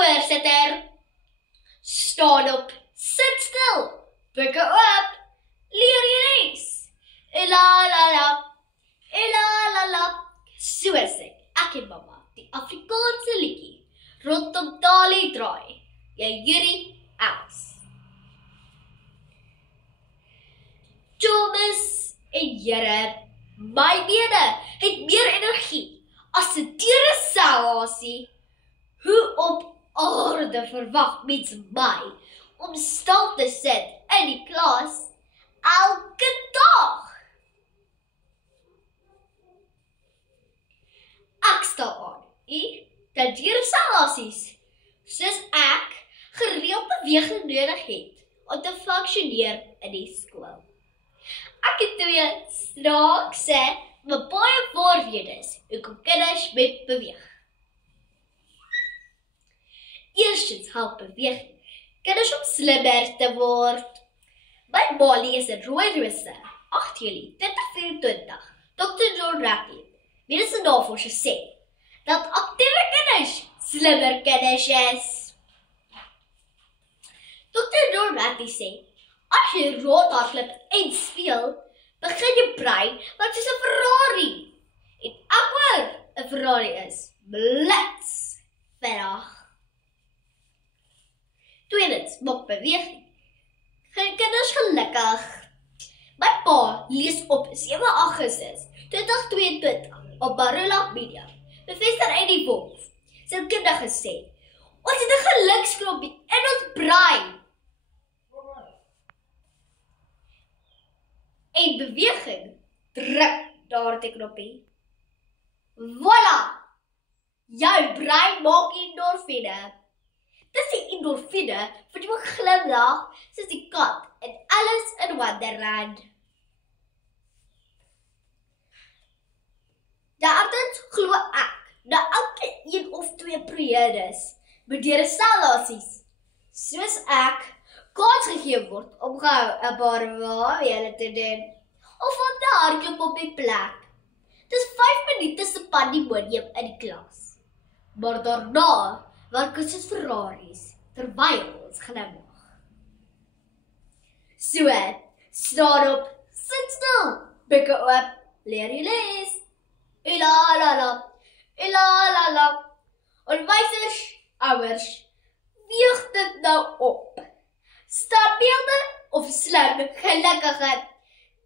voorsitter. Staan op, sit stil, bukke oop, leer jy lees. Ela, so sing ek en mama die Afrikaanse liedjie, rondom talie draai, jy Yuri Els. Thomas en Here, my bene het meer energie as 'n dierestallasie. Hoe op aarde verwag mens my om stil te sit in die klas elke dag? Ek stel aan dat dierestallasies soos ek gereeld beweging nodig het om te funksioneer in die skool. Ek het 2 snaakse, maar baie voorredes hoekom kinders moet beweeg. Eerstens help beweging kinders om slimmer te word. My ma lees in Rooirose, 8 Julie 2024, Dr. John Ratcliffe, mediese navorsers sê dat aktiewe kinders slimmer kinders is. Dr. John Ratcliffe sê, as jy rondhardloop en speel, begin jou brein wat soos 'n Ferrari. En ek hoor 'n Ferrari is blitsvinnig. Tweedens, maak beweging kinders gelukkig. My pa lees op 7 Augustus 2022 op Barula Media. Professor Eddie Wolf, sielkundige sê, ons het 'n geluksknoppie in ons brein. En beweging druk daardie knoppie. Voilà! Jou brein maak endorfine. Dis die endorfine wat jou glimlag soos die kat in Alice in Wonderland. Derdens glo ek dat elke 1 of 2 periodes met dierestallasies soos ek kans gegee word om gou 'n paar waarhede te doen of om te hardloop op die plek. Dis 5 minute se pandemonium in die klas. Maar daarna werk ons soos Ferraris terwyl ons glimlag. So, staan op, sit stil, bukke oop, leer jy lees. Ela. Onderwysers, ouers, weeg dit nou op. Stabiele of slim, gelukkige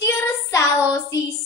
dierestallasies